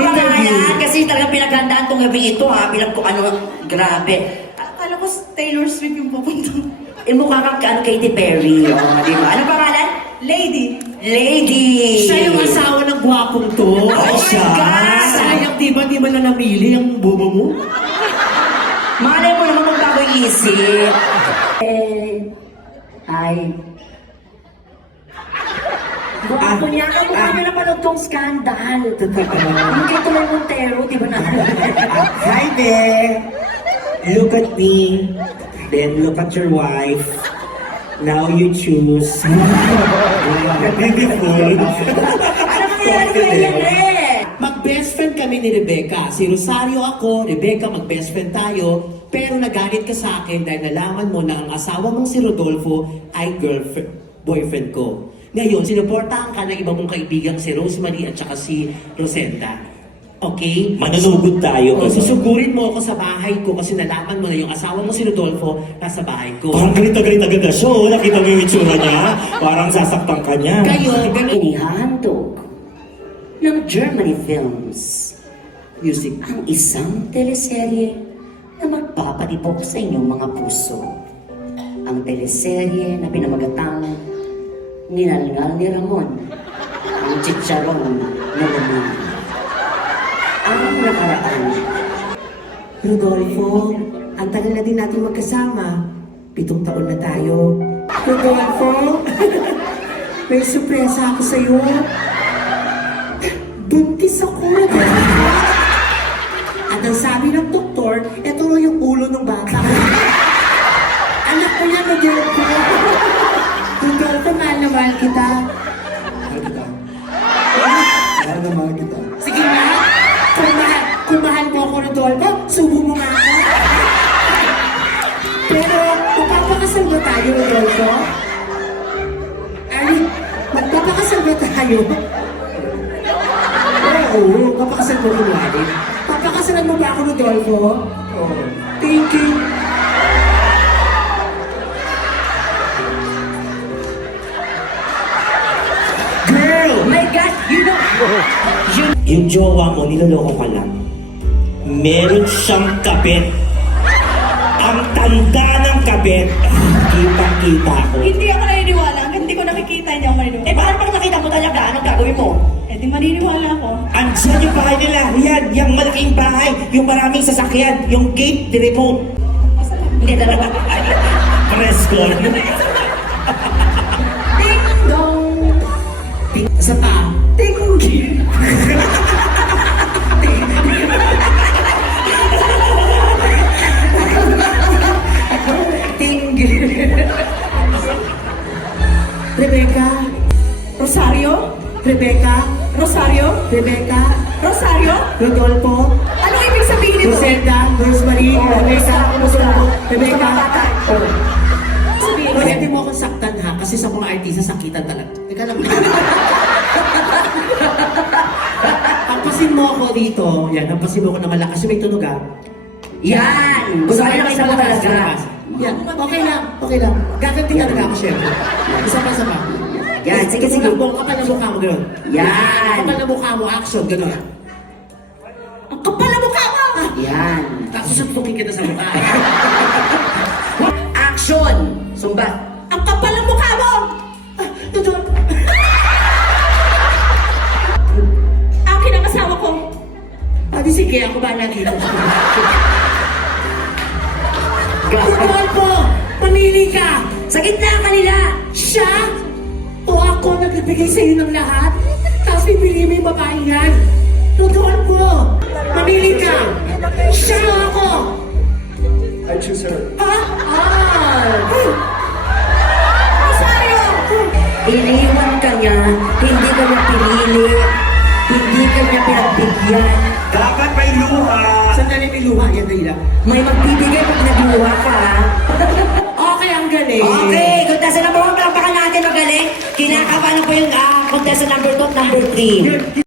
pangalan kasi talagang pinaghandaan tong gabi ito ha. Bilang ko ano, grabe. Akala ko Taylor Swift yung pupunta. Mukha kang ano, Katy Perry. Oh, di ba? Ano pangalan? Lady. Lady! Siya yung asawa ng gwapong to. Oh my God! Sayang, di ba na namili ang bubo mo? Malay mo naman magbago yung isip. Ay. Guwapo niya. Kamukha niyo na panood tong scandal. Yung kay Tuloy Montero, di ba na? Hi there! Look at me. Then look at your wife. Now you choose. Beautiful. Ano mangyayari kaya yan? Mag-best friend kami ni Rebecca. Si Rosario ako, Rebecca, mag-best friend tayo. Pero nagalit ka sa akin dahil nalaman mo na ang asawa mong si Rodolfo ay boyfriend ko. Ngayon, sinuportahan ka ng iba mong kaibigang si Rosemary at saka si Rosenda. Okay? Manunugod tayo. O, susugurin mo ako sa bahay ko kasi nalaman mo na yung asawa mo si Rodolfo nasa bahay ko. Parang galit agad na siya. Oh. Nakita mo yung itsura niya. Parang sasaktan ka niya. Kayo, ganun. Inihandog ng Germany Films Music. ang isang teleserye na magpapalibok sa inyong mga puso. Ang teleserye na pinamagatang Ninalngal ni Ramon, ang chicharon na naman. Ang nakaraan. Rodolfo, ang tagal na din natin magkasama. 7 taon na tayo. Rodolfo, may sorpresa ako sa'yo. Buntis ako, Rodolfo. At ang sabi ng doktor, eto lang yung ulo ng bata. Anak ko yan, Rodolfo. Rodolfo, mahal na mahal kita. Mahal na mahal kita. Sige na. Kung mahal mo ako, Rodolfo, subo mo nga ako. Pero, magpapakasal ba tayo, Rodolfo? Ay, magpapakasal ba tayo? Oo, papakasal mo ko, Wally. Papakasalan mo ba ako, Rodolfo? Oo. Thank you. Girl! My God! You know... Yung jowa mo, niloloko ka lang. Meron siyang kabit. Ang tanda ng kabit. Kita-kita ko. Hindi ako naniniwala. Hanggang hindi ko nakikita niya ako maniniwala. Bakit pag nakita mo talaga, anong gagawin mo? Di maniniwala ako. Andyan yung bahay nila. Yan, yung malaking bahay. Yung maraming sasakyan. Yung gate, the remote. Hindi talaga. Press call. Ding dong! Isa pa. Ding! Rebecca. Rosario? Rebecca. Rosario? Rebecca. Rosario? Rodolfo. Ano ibig sabihin nito? Rosenda. Rosemary. Rebecca. Rodolfo. Rebecca. Sabihin Pwede mo akong saktan ha, kasi sa mga artista sakitan talaga. Teka lang. Hampasin mo ako dito. Yan, hampasin mo ako na malakas. Yung may tunog ha. Yan! Gusto ko nakita mo talaga. Yan, okay lang, okay lang. Gaganti talaga ako, syempre. Isa pa, isa pa. Yan, sige, sige. Kapal na mukha mo, gano'n. Yan! Kapal na mukha mo, action, gano'n. Ang kapal na mukha mo! Yan! Tapos susuntukin kita sa mukha. Action! Sumbat! Ang kapal ng mukha mo! Totoo. Akin ang asawa ko. Di sige, ako ba nakita? Rodolfo, pamili ka! Sa gitna ka nila! Siya o ako nagbibigay sa iyo ng lahat? Tapos pipili mo yung babae yan? Rodolfo, pamili ka! Siya o ako? I choose her. Rosario! Iniwan ka niya, hindi ka niya pinili, hindi ka niya pinagbigyan. Dapat may luha. Sandali may luha yan, Dayla. May magbibigay pag nagluha ka. Okay, ang galing. Okay, contestant number 1, palakpakan natin magaling. Kinakabahan po yung contestant number 2 at number 3.